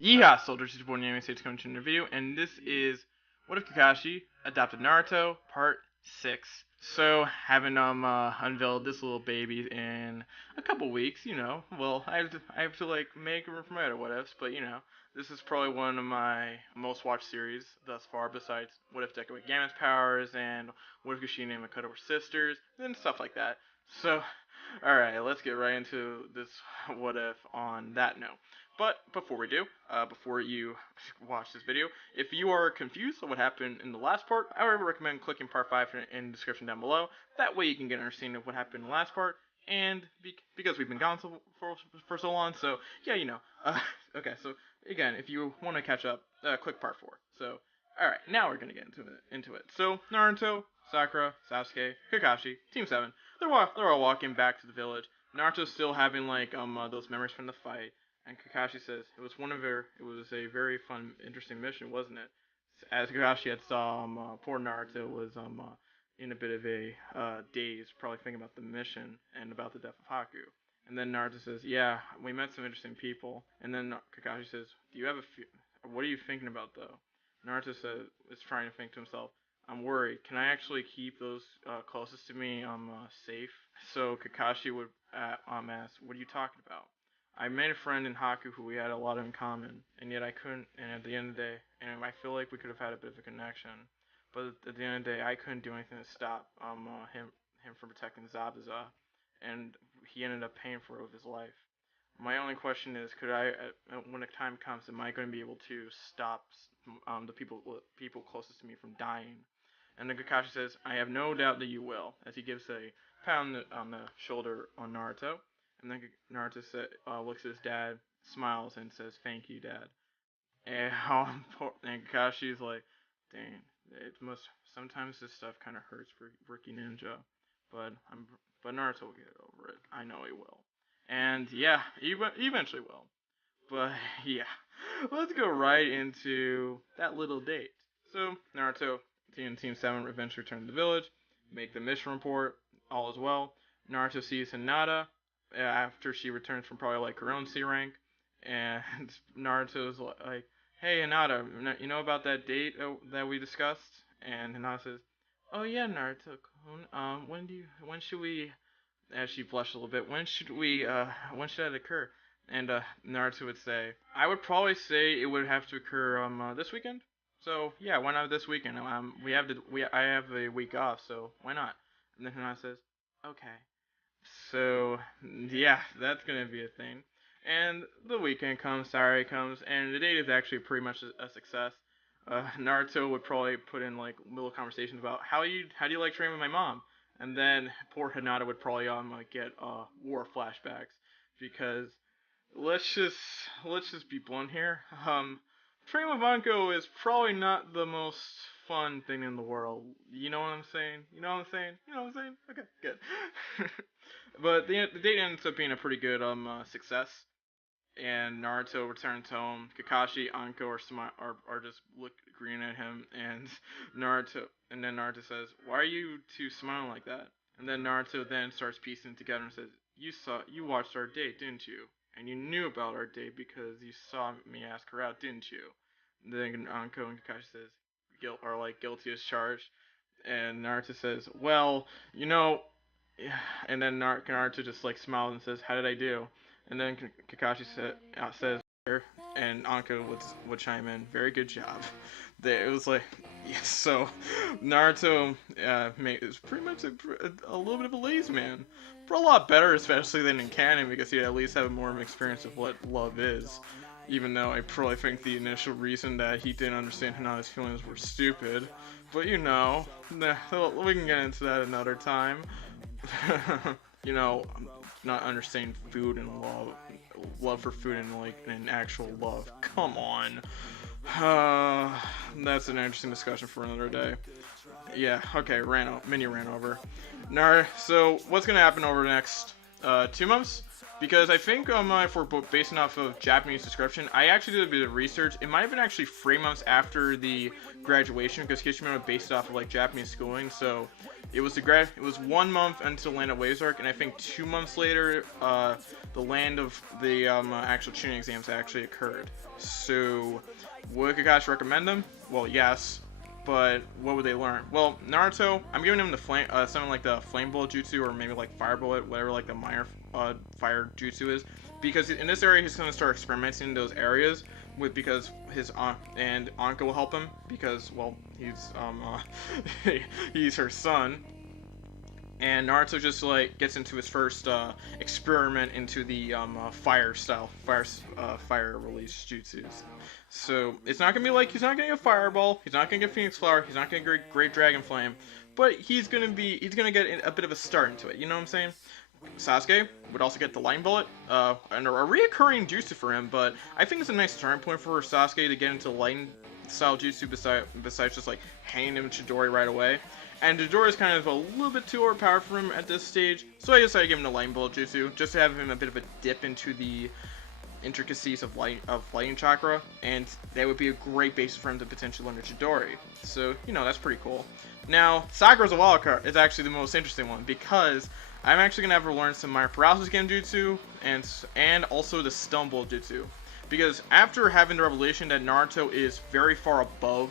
Yeehaw, soldiers, it's your boy Anime States coming to an review, and this is What If Kakashi Adopted Naruto Part 6. So, having unveiled this little baby in a couple weeks, you know, well, I have to like make room for my other what ifs, but you know, this is probably one of my most watched series thus far, besides What If Deku with Gamma's powers and What If Kushina and Makoto were sisters and stuff like that. So, alright, let's get right into this what if on that note. But before we do, before you watch this video, if you are confused on what happened in the last part, I would recommend clicking part 5 in the description down below. That way you can get an understanding of what happened in the last part, and because we've been gone for so long, so yeah, you know. Okay, so again, if you want to catch up, click part 4. So, alright, now we're going to get into it. So, Naruto, Sakura, Sasuke, Kakashi, Team 7, they're all walking back to the village. Naruto's still having like those memories from the fight. And Kakashi says it was a very fun, interesting mission, wasn't it? As Kakashi had saw, poor Naruto was in a bit of a daze, probably thinking about the mission and about the death of Haku. And then Naruto says, "Yeah, we met some interesting people." And then Kakashi says, "Do you have what are you thinking about though?" Naruto is trying to think to himself, "I'm worried. Can I actually keep those closest to me safe?" So Kakashi would ask, "What are you talking about?" I made a friend in Haku who we had a lot in common, and yet I couldn't, and at the end of the day, and I feel like we could have had a bit of a connection, but at the end of the day, I couldn't do anything to stop him from protecting Zabuza, and he ended up paying for it with his life. My only question is, when the time comes, am I going to be able to stop the people closest to me from dying? And then Kakashi says, "I have no doubt that you will," as he gives a pat on the shoulder on Naruto. And then Naruto looks at his dad, smiles, and says, "Thank you, Dad." And Kakashi's like, "Dang, sometimes this stuff kind of hurts for Rookie Ninja, but Naruto will get over it. I know he will." And yeah, he eventually will. But yeah, let's go right into that little date. So Naruto and Team 7 eventually return to the village, make the mission report, all is well. Naruto sees Hinata after she returns from probably like her own C rank, and Naruto's like, "Hey Hinata, you know about that date that we discussed?" And Hinata says, "Oh yeah, Naruto-kun, when should we?" As she blushed a little bit, when should that occur? And Naruto would say, "I would probably say it would have to occur this weekend. So yeah, why not this weekend? I have a week off, so why not?" And then Hinata says, "Okay." So, yeah, that's going to be a thing. And the weekend comes, Saturday comes, and the date is actually pretty much a success. Naruto would probably put in like little conversations about how do you like training with my mom, and then poor Hinata would probably like get war flashbacks, because let's just be blunt here. Training with Anko is probably not the most fun thing in the world. You know what I'm saying? You know what I'm saying? You know what I'm saying? Okay, good. But the date ends up being a pretty good success, and Naruto returns home. Kakashi, Anko are just green at him, and then Naruto says, "Why are you two smiling like that?" And then Naruto then starts piecing together and says, "You watched our date, didn't you? And you knew about our date because you saw me ask her out, didn't you?" And then Anko and Kakashi says, guilty as charged, and Naruto says, "Well, you know." Yeah, and then Naruto just like smiles and says, "How did I do?" And then Kakashi says, and Anko would chime in, "Very good job." It was like, yes. So Naruto is pretty much a little bit of a lazy man, but a lot better, especially than in canon, because he at least have more of an experience of what love is. Even though I probably think the initial reason that he didn't understand Hinata's feelings were stupid, but you know, we can get into that another time. You know, not understanding food and love for food and like an actual love. Come on. That's an interesting discussion for another day. Yeah, okay, mini ran over. So what's gonna happen over the next 2 months? Because I think if we're basing off of Japanese description, I actually did a bit of research. It might have been actually 3 months after the graduation, because Kishimoto based off of like Japanese schooling. So it was 1 month until Land of Waves arc, and I think 2 months later, the Land of the actual Chunin exams actually occurred. So, would Kakashi recommend them? Well, yes. But what would they learn? Well, Naruto, I'm giving him the flame, something like the flame bullet jutsu, or maybe like fire bullet, whatever like the minor fire jutsu is, because in this area he's gonna start experimenting in those areas because his aunt and Anka will help him because, well, he's he's her son. And Naruto just like gets into his first experiment into the fire release jutsus. So it's not gonna be like, he's not gonna get Fireball, he's not gonna get Phoenix Flower, he's not gonna get Great Dragon Flame, but he's gonna get a bit of a start into it. You know what I'm saying? Sasuke would also get the Lightning Bullet, and a reoccurring jutsu for him, but I think it's a nice starting point for Sasuke to get into lightning style jutsu besides just like hanging him Chidori right away. And Chidori is kind of a little bit too overpowered for him at this stage, so I decided to give him the Lightning Bullet jutsu, just to have him a bit of a dip into the intricacies of lightning chakra, and that would be a great basis for him to potentially learn the Chidori. So, you know, that's pretty cool. Now, Sakura's a wild card is actually the most interesting one, because I'm actually gonna have her learn some minor paralysis genjutsu and also the stun bullet jutsu, because after having the revelation that Naruto is very far above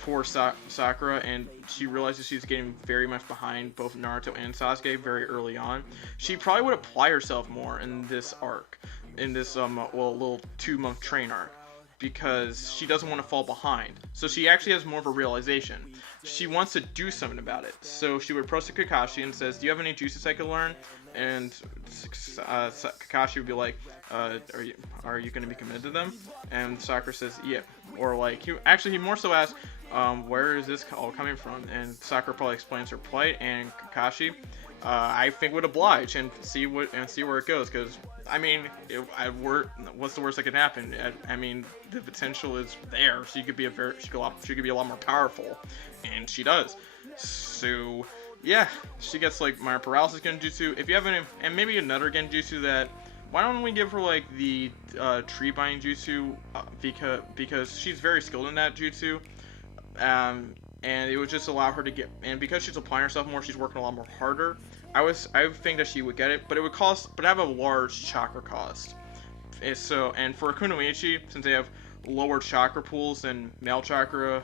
poor Sakura, and she realizes she's getting very much behind both Naruto and Sasuke very early on, she probably would apply herself more in this arc, in this little 2-month train arc, because she doesn't want to fall behind. So she actually has more of a realization. She wants to do something about it. So she would approach Kakashi and says, "Do you have any jutsus I could learn?" And Kakashi would be like, "Are you going to be committed to them?" And Sakura says, "Yeah." Or like, he more so asks, "Where is this all coming from?" And Sakura probably explains her plight, and Kakashi, I think, would oblige and see where it goes. Because I mean, what's the worst that could happen? I mean, the potential is there. She could be she could be a lot more powerful, and she does. So yeah, she gets like minor paralysis genjutsu. If you have any, and maybe another genjutsu that, why don't we give her like the tree binding jutsu, because she's very skilled in that jutsu, and it would just allow her to get, and because she's applying herself more, she's working a lot more harder. I would think that she would get it, but it would have a large chakra cost. And for Kunoichi, since they have lower chakra pools than male chakra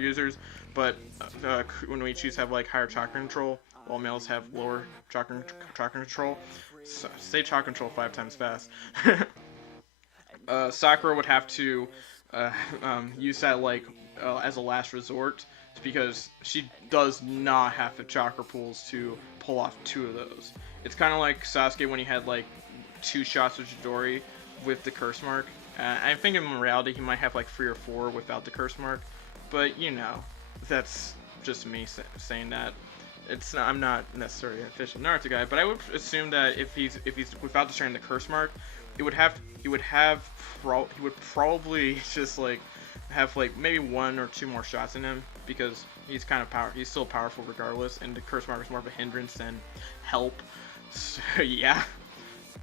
users, but Kunoichis have like higher chakra control, while males have lower chakra control. So, say chakra control 5 times fast. Sakura would have to use that like as a last resort, because she does not have the chakra pools to pull off 2 of those. It's kind of like Sasuke when he had like 2 shots of Chidori with the curse mark. I think in reality he might have like 3 or 4 without the curse mark, but you know, that's just me saying that. I'm not necessarily an official Naruto guy, but I would assume that if he's without destroying the curse mark, he would probably just like have like maybe 1 or 2 more shots in him, because he's still powerful regardless, and the curse mark is more of a hindrance than help. So yeah,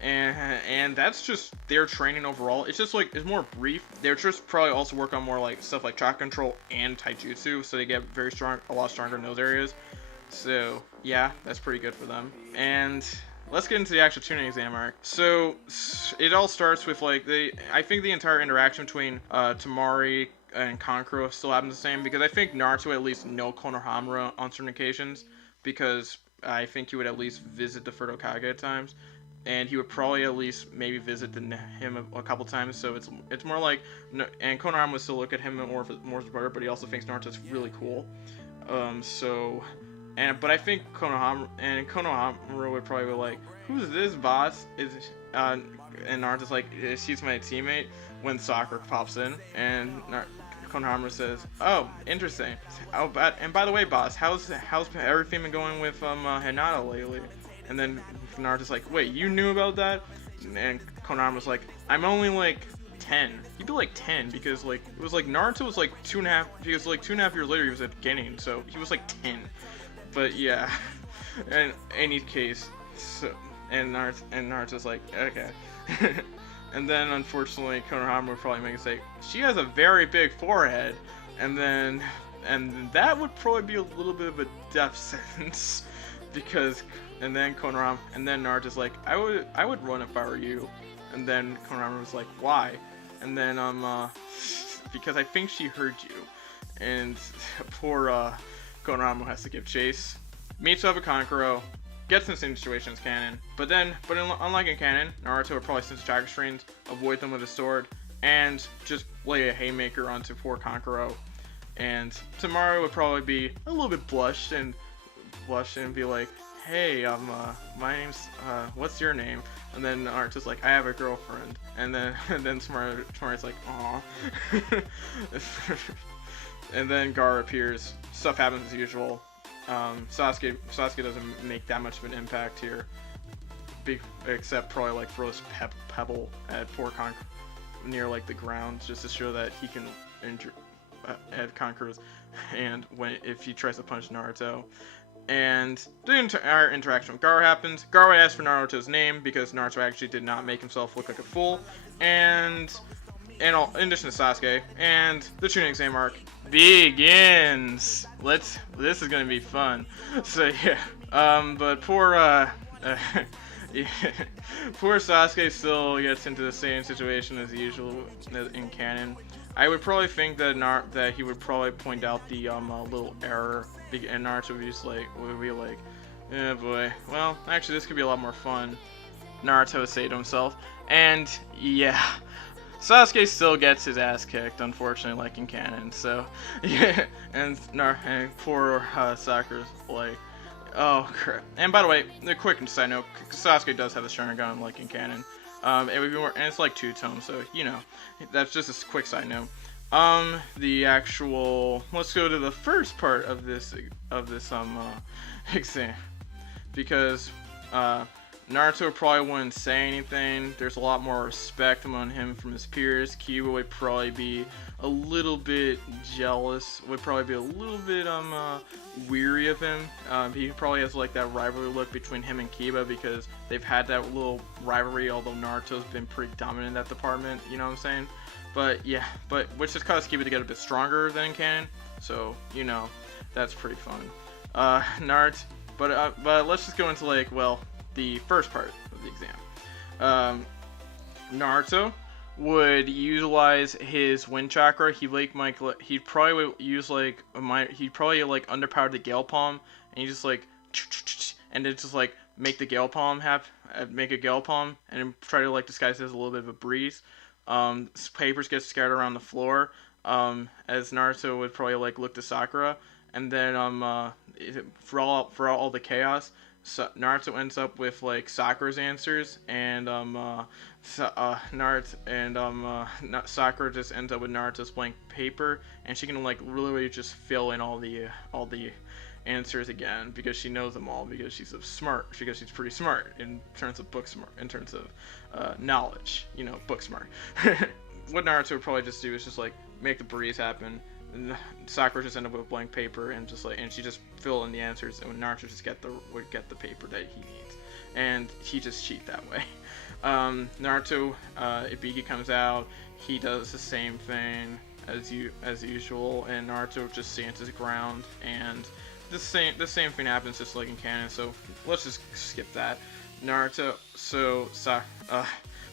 and that's just their training overall. It's just like, it's more brief. They're just probably also work on more like stuff like chakra control and taijutsu, so they get a lot stronger in those areas. So yeah, that's pretty good for them. And let's get into the actual Chunin exam arc. So it all starts with like I think the entire interaction between Temari and Kankuro still happens the same, because I think Naruto at least know Konohamaru on certain occasions, because I think he would at least visit the Furto Kage at times, and he would probably at least maybe visit him a couple times. So it's more like, and Konohamaru would still look at him more as a brother, but he also thinks Naruto's really cool. But I think Konohamaru would probably be like, "Who's this, boss?" And Naruto's like, "She's my teammate," when Sakura pops in, and Konohamaru says, "Oh, interesting. Oh, and by the way, boss, how's everything been going with Hinata lately?" And then Naruto's like, "Wait, you knew about that?" And Konohamaru's like, "I'm only like 10. He'd be like 10, because like it was like Naruto was like 2.5, because like 2.5 years later he was at beginning, so he was like 10. But yeah, in any case, Naruto's like, okay. And then unfortunately Konohamaru would probably make a mistake. "She has a very big forehead," and then and that would probably be a little bit of a death sentence, because, and then Konohamaru, and then Naruto's like, I would run if I were you, and then Konohamaru was like, why? And then because I think she heard you, and poor Konohamaru has to give chase, meets up with Kankuro, gets in the same situation as Canon, but unlike in Canon, Naruto would probably sense chakra strains, avoid them with his sword, and just lay a haymaker onto poor Kankuro. And Tamaru would probably be a little bit blushed and be like, hey, my name's, what's your name? And then Naruto's like, I have a girlfriend. And then Tamaru's like, aw. And then Gaara appears. Stuff happens as usual. Sasuke doesn't make that much of an impact here, except probably like throws pebble at poor Kankuro near like the ground, just to show that he can at Kankuro's hand if he tries to punch Naruto. And the entire interaction with Gaara happens. Gaara asks for Naruto's name because Naruto actually did not make himself look like a fool. And in addition to Sasuke, and the Chunin exam arc begins. This is gonna be fun. So yeah, but poor poor Sasuke still gets into the same situation as usual in canon. I would probably think that he would probably point out the little error, and Naruto would be like, yeah boy, well actually this could be a lot more fun, Naruto would say to himself. And yeah, Sasuke still gets his ass kicked, unfortunately, like in canon. So yeah, and poor Sakura's like, oh crap. And by the way, a quick side note, Sasuke does have a Sharingan like in canon. It would be more, and it's like 2 tomes, so you know, that's just a quick side note. The actual, let's go to the first part of this exam, because Naruto probably wouldn't say anything. There's a lot more respect among him from his peers. Kiba would probably be a little bit jealous, would probably be a little bit weary of him. He probably has like that rivalry look between him and Kiba, because they've had that little rivalry, although Naruto's been pretty dominant in that department, you know what I'm saying? But yeah, which has caused Kiba to get a bit stronger than in canon, so you know, that's pretty fun. But let's just go into like, well, the first part of the exam. Naruto would utilize his wind chakra. He'd probably would use he'd probably like underpower the Gale Palm, and he just like, and then just like make the Gale Palm make a Gale Palm, and try to like disguise it as a little bit of a breeze. Papers get scattered around the floor. As Naruto would probably like look to Sakura, and then for all the chaos, so Naruto ends up with like Sakura's answers, and Sakura just ends up with Naruto's blank paper, and she can like really just fill in all the answers again, because she knows them all, because she's pretty smart in terms of knowledge, you know, book smart. What Naruto would probably just do is just like make the breeze happen. And Sakura just end up with a blank paper, and she just fill in the answers, and Naruto just would get the paper that he needs, and he just cheat that way. Naruto, Ibiki comes out, he does the same thing as usual, and Naruto just stands his ground, and the same thing happens just like in canon. So let's just skip that. Naruto,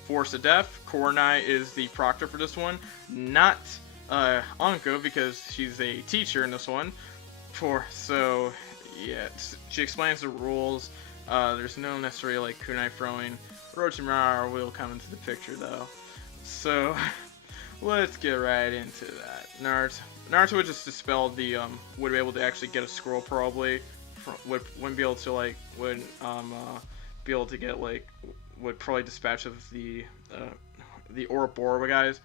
forced to death. Kurenai is the proctor for this one, not Anko, because she's a teacher in this one. So yeah, she explains the rules. There's no necessarily like kunai throwing. Orochimaru will come into the picture though. So let's get right into that. Naruto would just dispel the would be able to actually get a scroll probably. Wouldn't be able to like be able to get like would probably dispatch of the Ouroboros guys.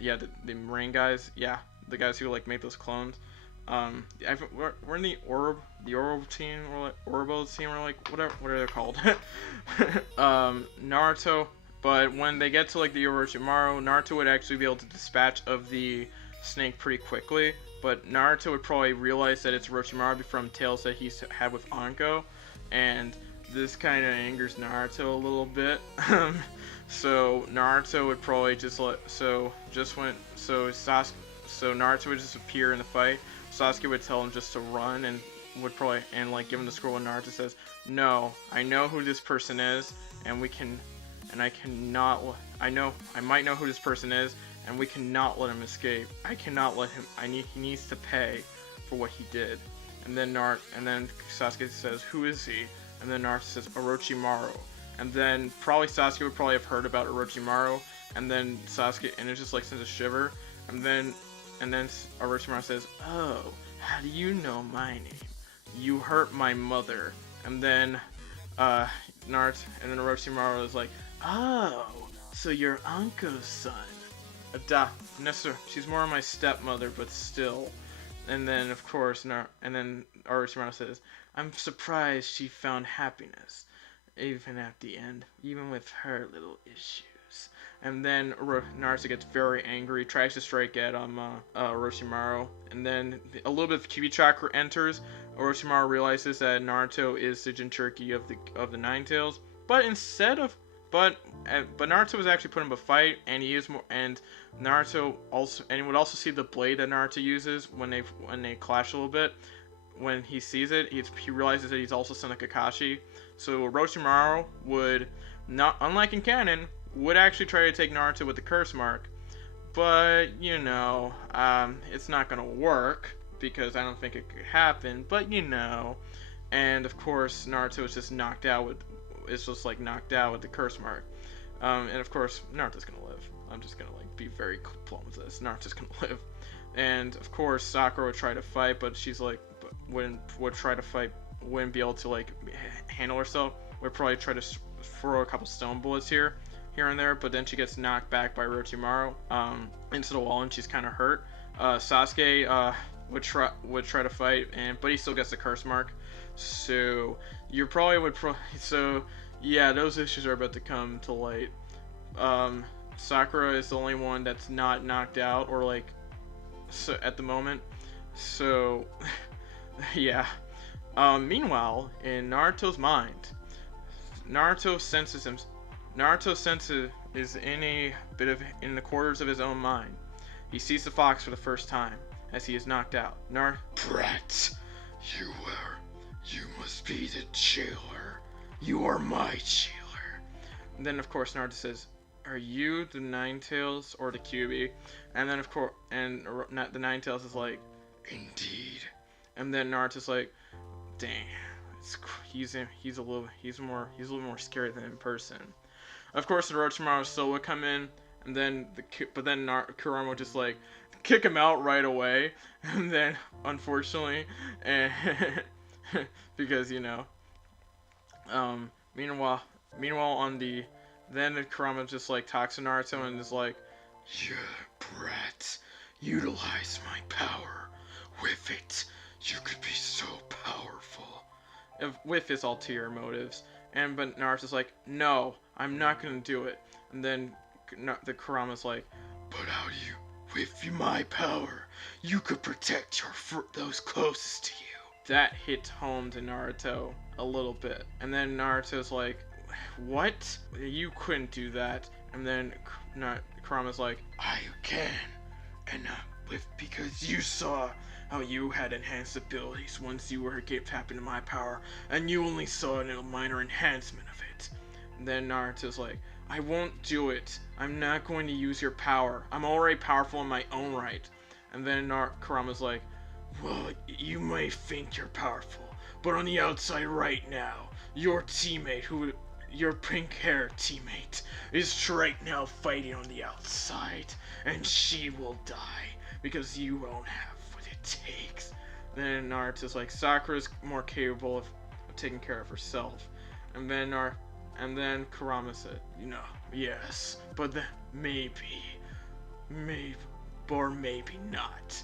Yeah, the Marine guys. Yeah, the guys who like make those clones. We're in the Oro team, or like Ouroboros team, or like what are they called? Naruto. But when they get to like the Orochimaru, Naruto would actually be able to dispatch of the snake pretty quickly. But Naruto would probably realize that it's Orochimaru from tales that he's had with Anko, and this kind of angers Naruto a little bit. So Naruto would probably just Naruto would just appear in the fight. Sasuke would tell him just to run, and would probably like give him the scroll, and Naruto says, "No, I know who this person is, and we can, and I cannot. I might know who this person is, and we cannot let him escape. I cannot let him. He needs to pay for what he did." And then Sasuke says, "Who is he?" And then Naruto says, "Orochimaru." And then Sasuke would probably have heard about Orochimaru, and then Sasuke, and it just like sends a shiver. And then Orochimaru says, "Oh, how do you know my name? You hurt my mother." And then Orochimaru is like, "Oh, so you're Anko's son." She's more my stepmother, but still. And then of course, Orochimaru says, "I'm surprised she found happiness, even at the end, even with her little issues." And then Naruto gets very angry, tries to strike at Orochimaru, and then a little bit of Kyuubi chakra enters. Orochimaru realizes that Naruto is the Jinchuriki of the Nine Tails, but Naruto was actually putting up a fight, and Naruto would also see the blade that Naruto uses when they clash a little bit. When he sees it, he realizes that he's also son of Kakashi. So Orochimaru would, not unlike in canon, would actually try to take Naruto with the curse mark, but it's not gonna work because I don't think it could happen. But and of course Naruto is just knocked out with the curse mark, and of course Naruto's gonna live. I'm just gonna be very blunt with this. Naruto's gonna live, and of course Sakura would try to fight, but she's wouldn't be able to handle herself. Would probably try to throw a couple stone bullets here and there, but then she gets knocked back by Orochimaru into the wall, and she's kind of hurt. Sasuke would try to fight, but he still gets the curse mark. So you probably would those issues are about to come to light. Sakura is the only one that's not knocked out at the moment. So yeah. Meanwhile, in Naruto's mind, Naruto is in the quarters of his own mind. He sees the fox for the first time as he is knocked out. Brat, you must be the jailer. You are my jailer. And then of course Naruto says, "Are you the Nine Tails or the Kyuubi?" And then of course, the Nine Tails is like, "Indeed." And then Naruto's like, "Dang, he's a little more scary than in person." Of course, Orochimaru still would come in, and then Kurama would just kick him out right away, and then unfortunately, because meanwhile then Kurama just talks to Naruto and is like, "You brat, utilize my power. With it, you could be so powerful." With his ulterior motives. But Naruto's like, "No, I'm not gonna do it." And then the Kurama's like, "But how do you? With my power, you could protect those closest to you." That hits home to Naruto a little bit. And then Naruto's like, "What? You couldn't do that." And then Kurama's like, "I can. And because you saw how you had enhanced abilities once you were tapped into my power, and you only saw a minor enhancement of it." And then Naruto's like, "I won't do it. I'm not going to use your power. I'm already powerful in my own right." And then Kurama's like, "Well, you may think you're powerful, but on the outside right now, your pink-haired teammate is right now fighting on the outside, and she will die because you won't have what it takes." Then Naruto's like, "Sakura's more capable of taking care of herself." And then Kurama said, "Yes, but maybe, or maybe not.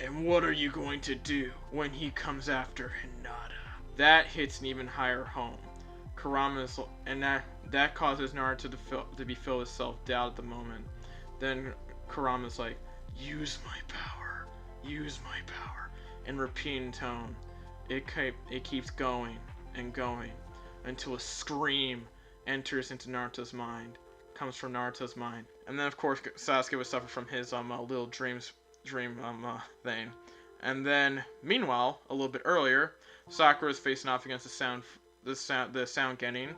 And what are you going to do when he comes after Hinata?" That hits an even higher home. That causes Naruto to be filled with self-doubt at the moment. Then Kurama's like, "Use my power. Use my power." In repeating tone, it keeps going and going until a scream enters into Naruto's mind, comes from Naruto's mind. And then of course Sasuke would suffer from his little dream thing. And then, meanwhile, a little bit earlier, Sakura is facing off against the sound Genin.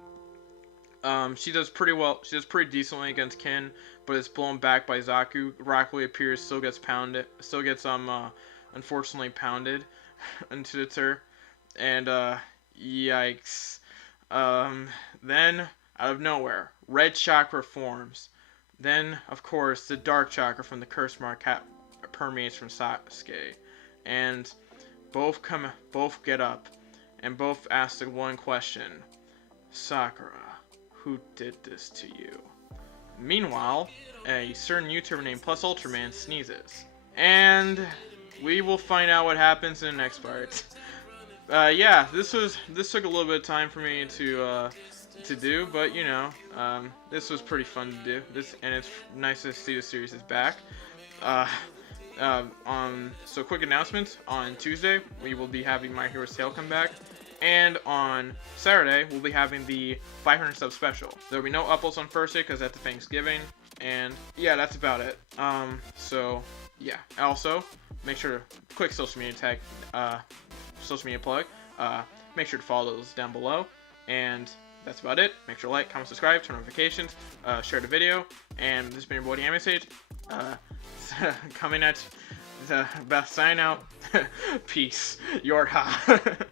She does pretty well. She does pretty decently against Kin, but it's blown back by Zaku. Rock Lee appears, still gets pounded. Still gets unfortunately pounded into the turf. And yikes. Then out of nowhere, red chakra forms. Then, of course, the dark chakra from the curse mark permeates from Sasuke, and both get up, and both ask the one question: Sakura, who did this to you? Meanwhile, a certain YouTuber named Plus Ultraman sneezes, and we will find out what happens in the next part. Yeah, this took a little bit of time for me to do, but you know, this was pretty fun to do. And it's nice to see the series is back. So quick announcements: on Tuesday we will be having My Hero's Tale come back, and on Saturday we'll be having the 500 sub special. There will be no uploads on Thursday because that's Thanksgiving, and yeah, that's about it. So yeah. Also, make sure to quick social media tag, social media plug. Make sure to follow those down below, and that's about it. Make sure to like, comment, subscribe, turn notifications, share the video, and this has been your boy, the Anime Sage. Coming at the best sign out. Peace. YEEHAW.